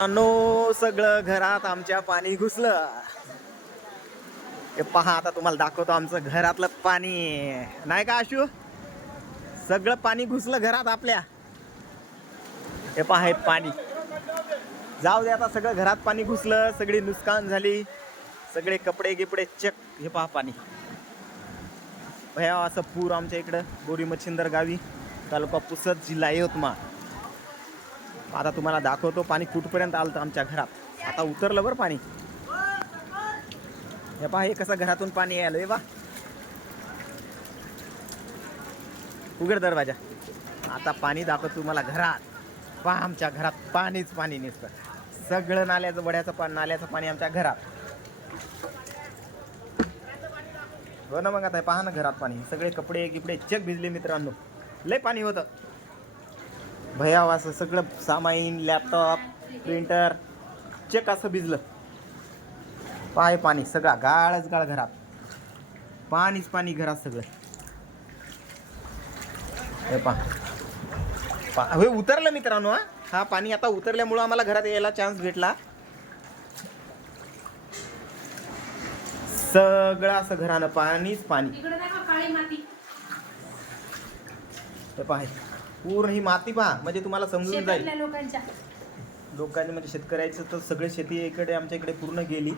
No सगळं घरात आमच्या पाणी घुसलं. हे पहा आता तुम्हाला दाखवतो आमचं घरातलं पाणी. नाही का आशू? सगळं पाणी घुसलं घरात आपल्या. हे पहा हे पाणी. जाऊ दे आता सगळं घरात पाणी घुसलं सगळी नुकसान झाली. सगळे कपडे गिपडे चक हे पहा पाणी. भया असं पूर आमच्या इकडं बोरी मच्छिंदर गावी तालुका पुसद जिल्हा यवतमाळ. आता तुम्हाला दाखवतो पाणी कुठपर्यंत आलं तर आमच्या घरात. आता उतरलं बरं पाणी. हे पहा हे कसं घरातून पाणी यायला बा उघड दरवाजा. आता पाणी दाखवतो तुम्हाला घरात. पहा आमच्या घरात पाणीच पाणी निसतं. सगळं नाल्याचं वड्याचं पाणी नाल्याचं पाणी आमच्या घरात. हो ना मग आता हे पहा ना घरात पाणी. सगळे कपडे गिपडे चक भिजले मित्रांनो. लय पाणी होतं. भयाव असं सगळं सामाईन लॅपटॉप प्रिंटर चेक असं भिजलं. पाय पाणी सगळा गाळच गाळ घरात. पाणीच पाणी घरात सगळं. हे पा हे उतरलं मित्रांनो हा. हा पाणी आता उतरल्यामुळं आम्हाला घरात यायला चान्स भेटला. सगळं असं घरानं पाणीच पाणी. हे पहा हे. पूर्ण ही माती पहा म्हणजे तुम्हाला समजून जाईल. शेतातल्या लोकांच्या. लोकांनी म्हणजे शेतकऱ्याचं तर सगळे शेती इकडे आमच्या इकडे पूर्ण गेली.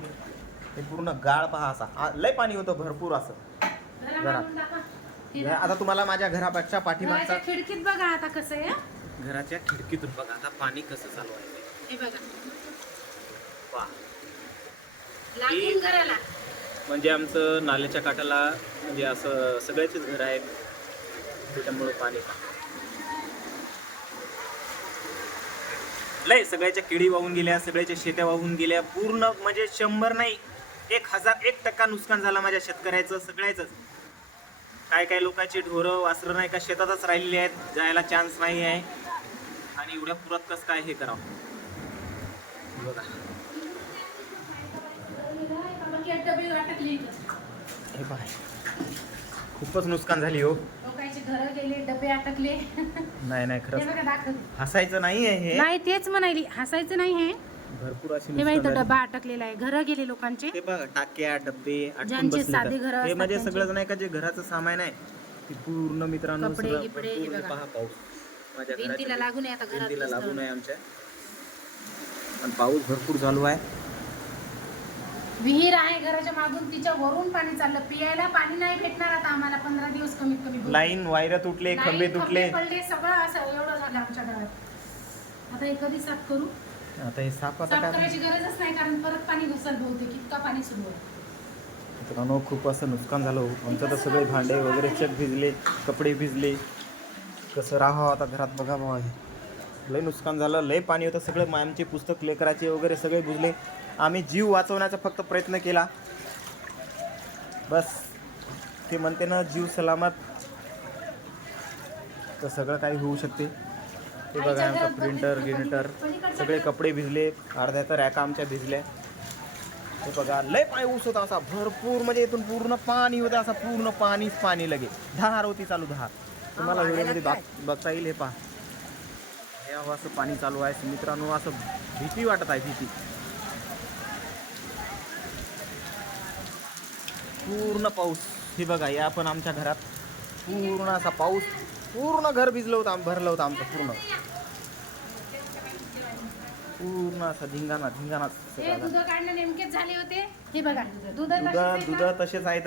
ते पूर्ण गाळ पहा असा. आ- लय पाणी होतं भरपूर असं. घरा घरात. हे हे आता तुम्हाला माझ्या घरापेक्षा पाठीमागचा घराच्या खिडकीत बघा आता कसं आहे हं? घराच्या खिडकीतून बघा आता पाणी कसं चालू आहे. ते. हे बघा. पहा. लागून घराला म्हणजे आमचं नाल्याच्या काठाला म्हणजे असं सगळ्याचेच घर आहेत. त्याच्यामुळं पाणी लय सगळ्याच्या किडी वाहून गेल्या सगळ्याच्या शेत्या वाहून गेल्या. पूर्ण म्हणजे शंभर नाही एक हजार एक टक्का नुकसान झालं माझ्या शेतकऱ्याचं सगळ्याचंच काय काय लोकांची ढोरं वासरं नाही का शेतातच राहिलेली आहेत जायला चान्स नाही आहे. आणि एवढ्या पुरात कसं काय हे करावं? बघा. हे खूपच नुकसान झाली हो. लोकांचे घर गेले डबे अटकले. हे नाही नाही खरंच. बघा दाखव. हसायचं नाही आहे हे. नाही तेच म्हणाली हसायचं नाही हे भरपूर अशी हे बाई तो. डबा अटकलेला आहे. घर गेले लोकांचे. ते बघा टाक्या डब्बे अटकून ज्यांचे बसले साधे तर. घरं हे असतात म्हणजे त्यांचे. सगळं नाही का जे घराचं सामान आहे ते पूर्ण मित्रांनो कपडे, सगळं गिपडे, हे भरपूर हे बघा. पहा पाऊस. माझ्या भिंतीला घराच्या लागून आहे आता घरात भिंतीला आहे आमच्या. पाऊस भरपूर चालू आहे. विहीर आहे घराच्या मागून तिच्या वरून पाणी चाललं. पियायला पाणी नाही भेटणार आता आम्हाला पंधरा दिवस कमीत कमी. लाईन वायर तुटले खंबे तुटले. पडले सगळं असं एवढं झालं आमच्या घरात आता हे कधी साफ करू? आता हे आता साफ काय करायची गरजच नाही कारण परत पाणी घुसल बहुतेक इतका पाणी सुरू आहे. मित्रांनो खूप असं नुकसान झालं. हो. आमचं तर सगळे भांडे वगैरे चक भिजले कपडे भिजले. कसं राहावं आता घरात बघा भावा हे लय नुकसान झालं लय पाणी होतं सगळं आमचे पुस्तक लेकराचे वगैरे सगळे बुजले आम्ही जीव वाचवण्याचा फक्त प्रयत्न केला. बस. ते म्हणते ना जीव सलामत. तर सगळं काही होऊ शकते. ते बघा आमचं प्रिंटर गिरिंटर सगळे कपडे भिजले अर्ध्या तर रॅका आमच्या भिजल्या हे बघा लय पाय ऊस होता असा. भरपूर म्हणजे इथून पूर्ण पाणी होतं. असं पूर्ण पाणीच पाणी लगे. धार होती चालू धार तुम्हाला व्हिडिओमध्ये बघता येईल हे पहा. हे असं पाणी चालू आहे. मित्रांनो असं भीती वाटत आहे भीती. पूर्ण पाऊस. हे बघा या पण आमच्या घरात. पूर्ण असा पाऊस. पूर्ण घर भिजलं होतं आम- भरलं होतं आमचं पूर्ण. पूर्ण असा धिंगाणा धिंगाणा हे दूध काढणं नेमकेच झाले होते? हे बघा दूध दुध दुध तसेच आहेत.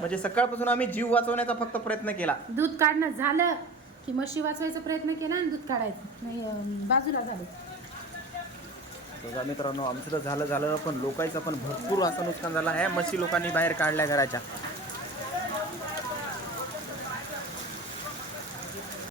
म्हणजे सकाळपासून आम्ही जीव वाचवण्याचा फक्त प्रयत्न केला. दूध काढणं झालं की म्हशी वाचवायचा प्रयत्न केला आणि दूध काढायचं. नाही अं, बाजूला झालं. बघा मित्रांनो आमचं तर झालं झालं पण लोकांचं पण भरपूर असं नुकसान झालं. आहे मच्छी लोकांनी बाहेर काढल्या घराच्या.